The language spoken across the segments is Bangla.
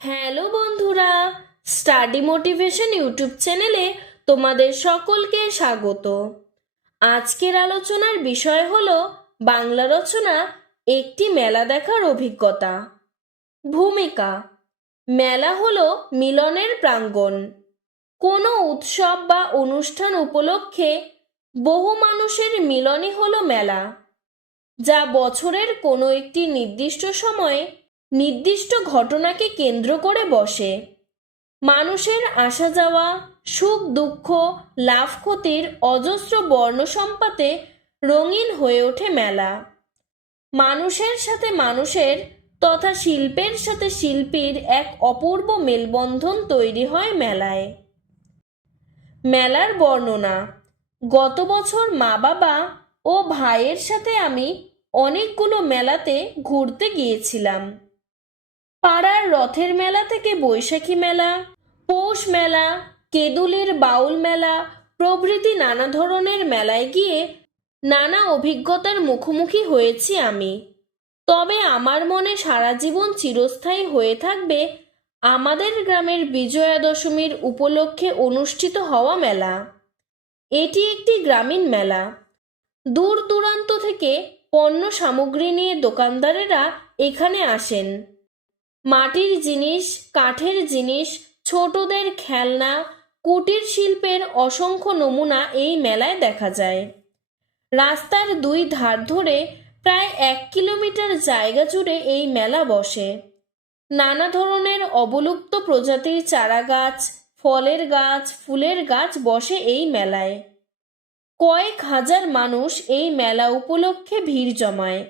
হ্যালো বন্ধুরা স্টাডি মোটিভেশন ইউটিউব চ্যানেলে তোমাদের সকলকে স্বাগত। আজকের আলোচনার বিষয় হলো বাংলা রচনা, একটি মেলা দেখার অভিজ্ঞতা। ভূমিকা, মেলা হলো মিলনের প্রাঙ্গণ। কোনো উৎসব বা অনুষ্ঠান উপলক্ষে বহু মানুষের মিলনই হলো মেলা, যা বছরের কোনো একটি নির্দিষ্ট সময়ে নির্দিষ্ট ঘটনাকে কেন্দ্র করে বসে। মানুষের আসা যাওয়া, সুখ, দুঃখ, লাভ ক্ষতির অজস্র বর্ণসম্পাতে রঙিন হয়ে ওঠে মেলা। মানুষের সাথে মানুষের তথা শিল্পের সাথে শিল্পীর এক অপূর্ব মেলবন্ধন তৈরি হয় মেলায়। মেলার বর্ণনা, গত বছর মা বাবা ও ভাইয়ের সাথে আমি অনেকগুলো মেলাতে ঘুরতে গিয়েছিলাম। পাড়ার রথের মেলা থেকে বৈশাখী মেলা, পৌষ মেলা, কেদুলের বাউল মেলা, প্রভৃতি নানা ধরনের মেলায় গিয়ে নানা অভিজ্ঞতার মুখোমুখি হয়েছি আমি। তবে আমার মনে সারা জীবন চিরস্থায়ী হয়ে থাকবে আমাদের গ্রামের বিজয়া দশমীর উপলক্ষে অনুষ্ঠিত হওয়া মেলা। এটি একটি গ্রামীণ মেলা। দূর দূরান্ত থেকে পণ্য সামগ্রী নিয়ে দোকানদারেরা এখানে আসেন। মাটির জিনিস, কাঠের জিনিস, ছোটদের খেলনা, কুটির শিল্পের অসংখ্য নমুনা এই মেলায় দেখা যায়। রাস্তার দুই ধার ধরে প্রায় এক কিলোমিটার জায়গা জুড়ে এই মেলা বসে। নানা ধরনের অবলুপ্ত প্রজাতির চারা গাছ ফলের গাছ, ফুলের গাছ বসে এই মেলায়। কয়েক হাজার মানুষ এই মেলা উপলক্ষে ভিড় জমায়।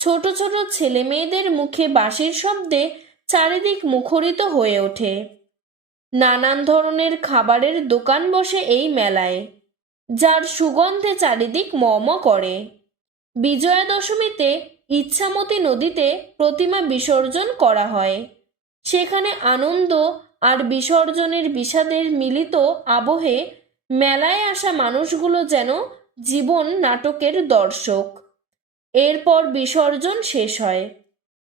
ছোট ছোট ছেলে মেয়েদের মুখে বাঁশির শব্দে চারিদিক মুখরিত হয়ে ওঠে। নানান ধরনের খাবারের দোকান বসে এই মেলায়, যার সুগন্ধে চারিদিক মম করে। বিজয়া দশমীতে ইচ্ছামতী নদীতে প্রতিমা বিসর্জন করা হয়। সেখানে আনন্দ আর বিসর্জনের বিষাদের মিলিত আবহে মেলায় আসা মানুষগুলো যেন জীবন নাটকের দর্শক। এরপর বিসর্জন শেষ হয়।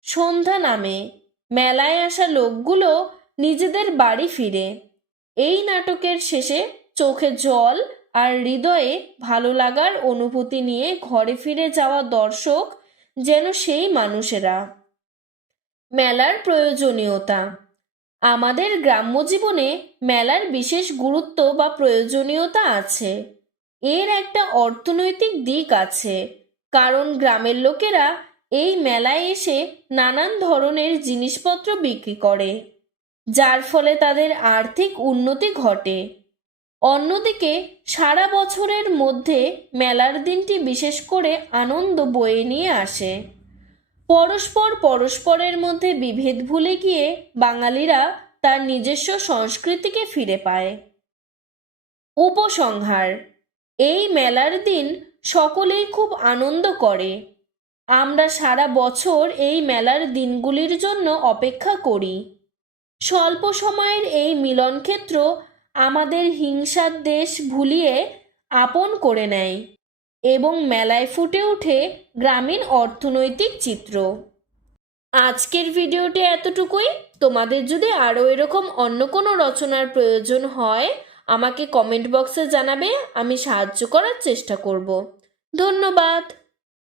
সন্ধ্যা নামে। মেলায় আসা লোকগুলো নিজেদের বাড়ি ফিরে। এই নাটকের শেষে চোখে জল আর হৃদয়ে ভালো লাগার অনুভূতি নিয়ে ঘরে ফিরে যাওয়া দর্শক যেন সেই মানুষেরা। মেলার প্রয়োজনীয়তা। আমাদের গ্রাম্য জীবনে মেলার বিশেষ গুরুত্ব বা প্রয়োজনীয়তা আছে। এর একটা অর্থনৈতিক দিক আছে। কারণ গ্রামের লোকেরা এই মেলায় এসে নানান ধরনের জিনিসপত্র বিক্রি করে, যার ফলে তাদের আর্থিক উন্নতি ঘটে। অন্যদিকে, সারা বছরের মধ্যে মেলার দিনটি বিশেষ করে আনন্দ বয়ে নিয়ে আসে। পরস্পর পরস্পরের মধ্যে বিভেদ ভুলে গিয়ে বাঙালিরা তার নিজস্ব সংস্কৃতিকে ফিরে পায়। উপসংহার, এই মেলার দিন সকলেই খুব আনন্দ করে। আমরা সারা বছর এই মেলার দিনগুলির জন্য অপেক্ষা করি। স্বল্প সময়ের এই মিলনক্ষেত্র আমাদের হিংসার দেশ ভুলিয়ে আপন করে নেয় এবং মেলায় ফুটে ওঠে গ্রামীণ অর্থনৈতিক চিত্র। আজকের ভিডিওটি এতটুকুই। তোমাদের যদি আরও এরকম অন্য কোনো রচনার প্রয়োজন হয়, আমাকে কমেন্ট বক্সে জানাবে, আমি সাহায্য করার চেষ্টা করব। ধন্যবাদ।